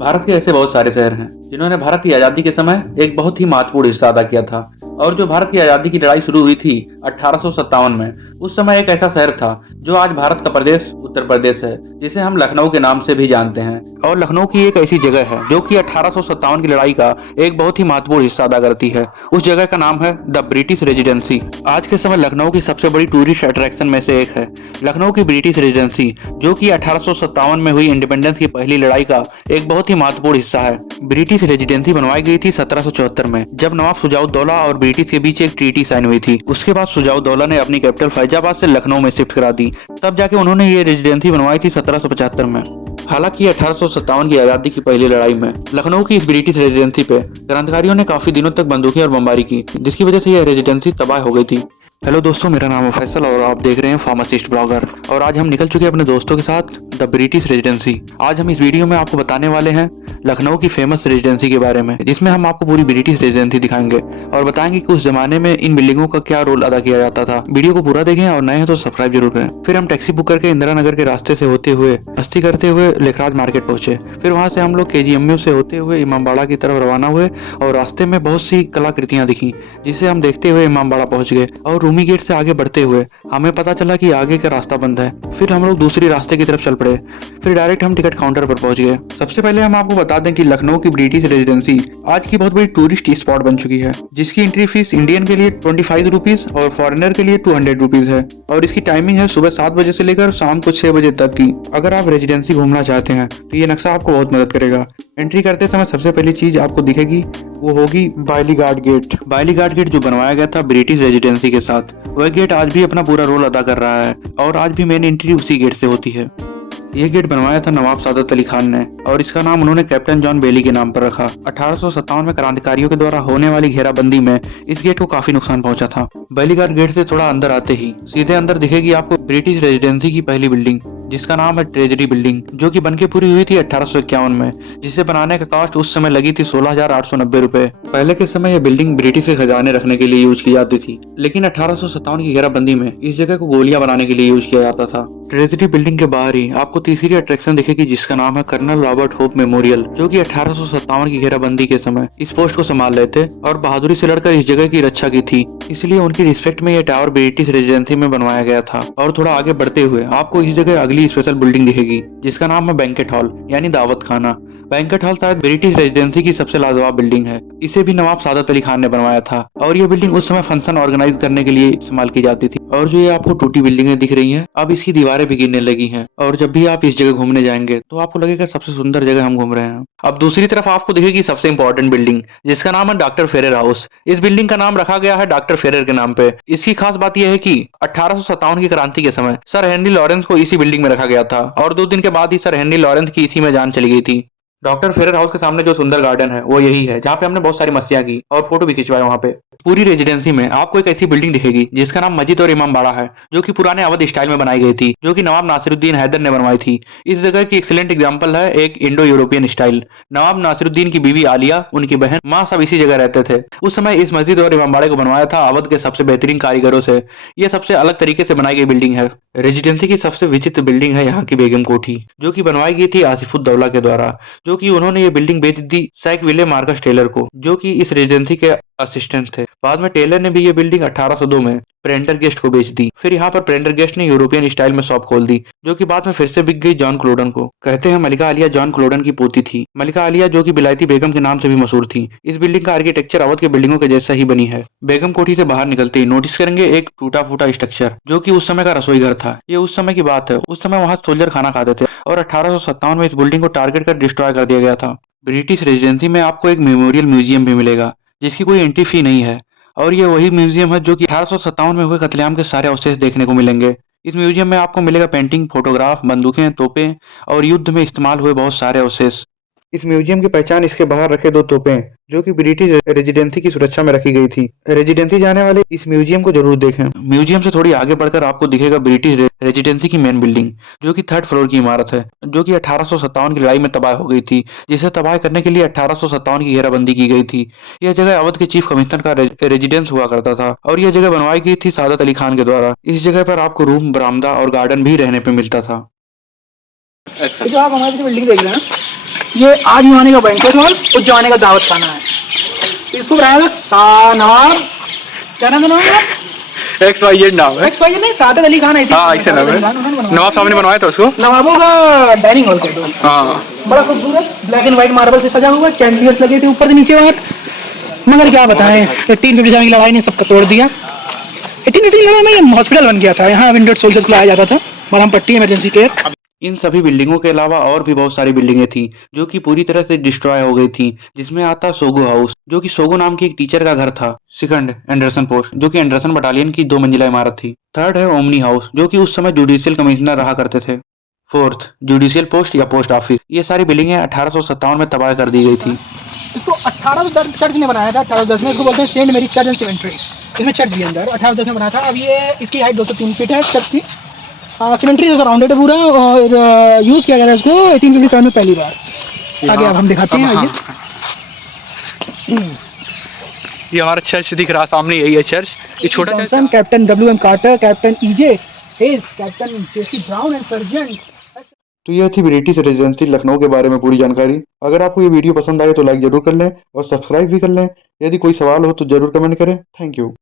भारत के ऐसे बहुत सारे शहर हैं जिन्होंने भारत की आज़ादी के समय एक बहुत ही महत्वपूर्ण हिस्सा अदा किया था। और जो भारत की आज़ादी की लड़ाई शुरू हुई थी 1857 में, उस समय एक ऐसा शहर था जो आज भारत का प्रदेश उत्तर प्रदेश है, जिसे हम लखनऊ के नाम से भी जानते हैं। और लखनऊ की एक ऐसी जगह है जो कि 1857 की लड़ाई का एक बहुत ही महत्वपूर्ण हिस्सा अदा करती है। उस जगह का नाम है द ब्रिटिश रेजिडेंसी। आज के समय लखनऊ की सबसे बड़ी टूरिस्ट अट्रैक्शन में से एक है लखनऊ की ब्रिटिश रेजिडेंसी, जो कि 1857 में हुई इंडिपेंडेंस की पहली लड़ाई का एक बहुत ही महत्वपूर्ण हिस्सा है। ब्रिटिश रेजिडेंसी बनवाई गई थी 1774 में, जब नवाब शुजाउद्दौला और ब्रिटिश के बीच एक ट्रीटी साइन हुई थी। उसके बाद शुजाउद्दौला ने अपनी कैपिटल फैजाबाद से लखनऊ में शिफ्ट करा दी, तब जाके उन्होंने ये रेजिडेंसी बनवाई थी 1775 में। हालांकि 1857 की आजादी की पहली लड़ाई में लखनऊ की इस ब्रिटिश रेजिडेंसी पे क्रांतिकारियों ने काफी दिनों तक बंदूकें और बमबारी की, जिसकी वजह से यह रेजिडेंसी तबाह हो गई थी। हेलो दोस्तों, मेरा नाम है फैसल और आप देख रहे हैं फार्मासिस्ट ब्लॉगर। और आज हम निकल चुके हैं अपने दोस्तों के साथ द ब्रिटिश रेजिडेंसी। आज हम इस वीडियो में आपको बताने वाले हैं लखनऊ की फेमस रेजिडेंसी के बारे में, जिसमें हम आपको पूरी ब्रिटिश रेजिडेंसी दिखाएंगे और बताएंगे कि उस जमाने में इन बिल्डिंगों का क्या रोल अदा किया जाता था। वीडियो को पूरा देखें और नए हैं तो सब्सक्राइब जरूर करें। फिर हम टैक्सी बुक करके इंदिरा नगर के रास्ते से होते हुए मस्ती करते हुए लेखराज मार्केट पहुंचे। फिर वहां से हम लोग KGMU से होते हुए इमामबाड़ा की तरफ रवाना हुए और रास्ते में बहुत सी कलाकृतियां दिखी, जिसे हम देखते हुए इमामबाड़ा पहुंच गए। और रूमी गेट से आगे बढ़ते हुए हमें पता चला कि आगे का रास्ता बंद है। फिर हम लोग दूसरी रास्ते की तरफ चल पड़े। फिर डायरेक्ट हम टिकट काउंटर पर पहुंच गए। सबसे पहले हम आपको बता दें कि लखनऊ की ब्रिटिश रेजिडेंसी आज की बहुत बड़ी टूरिस्ट स्पॉट बन चुकी है, जिसकी एंट्री फीस इंडियन के लिए 25 रुपीज और फॉरेनर के लिए 200 रुपीज है। और इसकी टाइमिंग है सुबह 7 बजे से लेकर शाम को 6 बजे तक की। अगर आप रेजिडेंसी घूमना चाहते हैं तो ये नक्शा आपको बहुत मदद करेगा। एंट्री करते समय सबसे पहली चीज आपको दिखेगी वो होगी बाइली गार्ड गेट। बाइली गार्ड गेट जो बनवाया गया था ब्रिटिश रेजिडेंसी के साथ, वह गेट आज भी अपना पूरा रोल अदा कर रहा है और आज भी मेन एंट्री उसी गेट से होती है। यह गेट बनवाया था नवाब सादत अली खान ने और इसका नाम उन्होंने कैप्टन जॉन बेली के नाम पर रखा। 1857 में क्रांतिकारियों के द्वारा होने वाली घेराबंदी में इस गेट को काफी नुकसान पहुंचा था। बेली गार्ड गेट से थोड़ा अंदर आते ही सीधे अंदर दिखेगी आपको ब्रिटिश रेजिडेंसी की पहली बिल्डिंग, जिसका नाम है ट्रेजरी बिल्डिंग, जो कि बनके पूरी हुई थी 1851 में, जिसे बनाने का कॉस्ट उस समय लगी थी 16,890 रुपए। पहले के समय यह बिल्डिंग ब्रिटिश के खजाने रखने के लिए यूज की जाती थी, लेकिन 1857 की घेराबंदी में इस जगह को गोलियां बनाने के लिए यूज किया जाता था। ट्रेजरी बिल्डिंग के बाहर ही आपको तीसरी अट्रैक्शन दिखेगी, जिसका नाम है कर्नल रॉबर्ट होप मेमोरियल, जो कि 1857 की घेराबंदी के समय इस पोस्ट को संभाल रहे थे और बहादुरी से लड़कर इस जगह की रक्षा की थी। इसलिए उनकी रिस्पेक्ट में यह टावर ब्रिटिश रेजिडेंसी में बनवाया गया था। और थोड़ा आगे बढ़ते हुए आपको इस जगह अगली स्पेशल बिल्डिंग दिखेगी, जिसका नाम है बैंकेट हॉल यानी दावत खाना। बैंकेट हॉल शायद ब्रिटिश रेजिडेंसी की सबसे लाजवाब बिल्डिंग है। इसे भी नवाब सादत अली खान ने बनवाया था और ये बिल्डिंग उस समय फंक्शन ऑर्गेनाइज करने के लिए इस्तेमाल की जाती थी। और जो ये आपको टूटी बिल्डिंगें दिख रही हैं, अब इसकी दीवारें भी गिरने लगी हैं। और जब भी आप इस जगह घूमने जाएंगे तो आपको लगेगा सबसे सुंदर जगह हम घूम रहे हैं। अब दूसरी तरफ आपको दिखेगी सबसे इंपॉर्टेंट बिल्डिंग, जिसका नाम है डॉक्टर फेरर हाउस। इस बिल्डिंग का नाम रखा गया है डॉक्टर फेरर के नाम पे। इसकी खास बात यह है कि 1857 की क्रांति के समय सर हेनरी लॉरेंस को इसी बिल्डिंग में रखा गया था और 2 दिन के बाद ही सर हेनरी लॉरेंस की इसी में जान चली गई थी। डॉक्टर फेरर हाउस के सामने जो सुंदर गार्डन है वो यही है, जहाँ पे हमने बहुत सारी मस्तियां की और फोटो भी खिंचवाए। वहाँ पे पूरी रेजिडेंसी में आपको एक ऐसी बिल्डिंग दिखेगी जिसका नाम मस्जिद और इमामबाड़ा है, जो कि पुराने अवध स्टाइल में बनाई गई थी, जो कि नवाब नासिरुद्दीन हैदर ने बनवाई थी। इस जगह की एक्सीलेंट एग्जांपल है एक इंडो यूरोपियन स्टाइल। नवाब नासिरुद्दीन की बीवी आलिया, उनकी बहन, माँ सब इसी जगह रहते थे। उस समय इस मस्जिद और इमामबाड़े को बनवाया था अवध के सबसे बेहतरीन कारीगरों से। यह सबसे अलग तरीके से बनाई गई बिल्डिंग है। रेजिडेंसी की सबसे विचित्र बिल्डिंग है यहाँ की बेगम कोठी, जो कि बनवाई गई थी आसिफुद्दौला के द्वारा, जो कि उन्होंने ये बिल्डिंग बेच दी सैक विले मार्कस टेलर को, जो कि इस रेजिडेंसी के असिस्टेंट थे। बाद में टेलर ने भी ये बिल्डिंग 1802 में प्रेंटर गेस्ट को बेच दी। फिर यहाँ पर प्रेंटर गेस्ट ने यूरोपियन स्टाइल में शॉप खोल दी, जो कि बाद में फिर से बिक गई जॉन क्लोडन को। कहते हैं मलिका आलिया जॉन क्लोडन की पोती थी। मलिका आलिया जो कि बिलायती बेगम के नाम से भी मशहूर थी। इस बिल्डिंग का आर्किटेक्चर अवध के बिल्डिंगों के जैसा ही बनी है। बेगम कोठी से बाहर निकलते ही नोटिस करेंगे एक टूटा फूटा स्ट्रक्चर, जो कि उस समय का रसोई घर था। ये उस समय की बात है, उस समय वहाँ सोल्जर खाना खाते थे और 1857 में इस बिल्डिंग को टारगेट कर डिस्ट्रॉय कर दिया गया था। ब्रिटिश रेजिडेंसी में आपको एक मेमोरियल म्यूजियम भी मिलेगा, जिसकी कोई एंट्री फी नहीं है। और ये वही म्यूजियम है जो कि 1857 में हुए कत्लेआम के सारे अवशेष देखने को मिलेंगे। इस म्यूजियम में आपको मिलेगा पेंटिंग, फोटोग्राफ, बंदूकें, तोपें और युद्ध में इस्तेमाल हुए बहुत सारे अवशेष। इस म्यूजियम की पहचान इसके बाहर रखे 2 तोपें, जो कि ब्रिटिश रेजिडेंसी की सुरक्षा में रखी गई थी। रेजिडेंसी जाने वाले इस म्यूजियम को जरूर देखें। म्यूजियम से थोड़ी आगे बढ़कर आपको दिखेगा ब्रिटिश रेजिडेंसी की मेन बिल्डिंग, जो कि 3rd फ्लोर की इमारत है, जो कि 1857 की लड़ाई में तबाह हो गई थी, जिसे तबाह करने के लिए 1857 की घेराबंदी की गई थी। यह जगह अवध के चीफ कमिश्नर का रेजिडेंस हुआ करता था और यह जगह बनवाई गई थी सादत अली खान के द्वारा। इस जगह पर आपको रूम, बरामदा और गार्डन भी रहने पे मिलता था। तो जो आप हमारी बिल्डिंग देख रहे हैं ये आज जमाने का बैंक्वेट हॉल, उस जमाने का दावत खाना है। इसको बनाया था नवाब, क्या नाम है नवाब? XYZ नाम है। एक्स वाई नहीं, सादत अली खान आई थी। हाँ, ऐसे नाम है। नवाब साहब ने बनवाया था उसको। नवाबों का डाइनिंग हॉल कहते हैं। हाँ, बड़ा खूबसूरत ब्लैक एंड व्हाइट मार्बल से सजा हुआ, कैंडिडेट लगे थे ऊपर से नीचे वहां। मगर क्या बताएं, 1857 की लड़ाई ने सबको तोड़ दिया। 1857 की लड़ाई में ये हॉस्पिटल बन गया था, यहाँ विंडेड सोल्जर्स को लाया जाता था, मरहम पट्टी, इमरजेंसी केयर। इन सभी बिल्डिंगों के अलावा और भी बहुत सारी बिल्डिंगें थी जो कि पूरी तरह से डिस्ट्रॉय हो गई थी, जिसमें आता सोगो हाउस जो कि सोगो नाम की एक टीचर का घर था। सेकंड, एंडरसन पोस्ट जो कि एंडरसन बटालियन की 2 मंजिला इमारत थी। थर्ड है ओमनी हाउस जो कि उस समय जुडिशियल कमिश्नर रहा करते थे। फोर्थ, जुडिशियल पोस्ट या पोस्ट ऑफिस। ये सारी बिल्डिंगें 1857 में तबाह कर दी गई थी। इसको 1810 चर्च ने बनाया था। 1810 में इसको बोलते हैं सेंट मेरी चर्च एंड सीमेंट्री। इसमें चर्च भी अंदर 1810 में बनाया था। अब ये इसकी हाइट 203 फीट है चर्च की। सीमेंट्री से सराउंडेड है पूरा, और यूज किया गया था इसको 1857 में पहली बार। आगे अब हम दिखाते हैं, आइए। ये हमारा चर्च दिख रहा सामने, यही है चर्च। ये छोटा चर्च है। Captain WM Carter, captain EJ Hayes, captain JC Brown and sergeant. तो यह थी ब्रिटिश रेजिडेंसी लखनऊ के बारे में पूरी जानकारी। अगर आपको ये वीडियो पसंद आए तो लाइक जरूर कर लें और सब्सक्राइब भी कर लें। यदि कोई सवाल हो तो जरूर कमेंट करें। Thank you.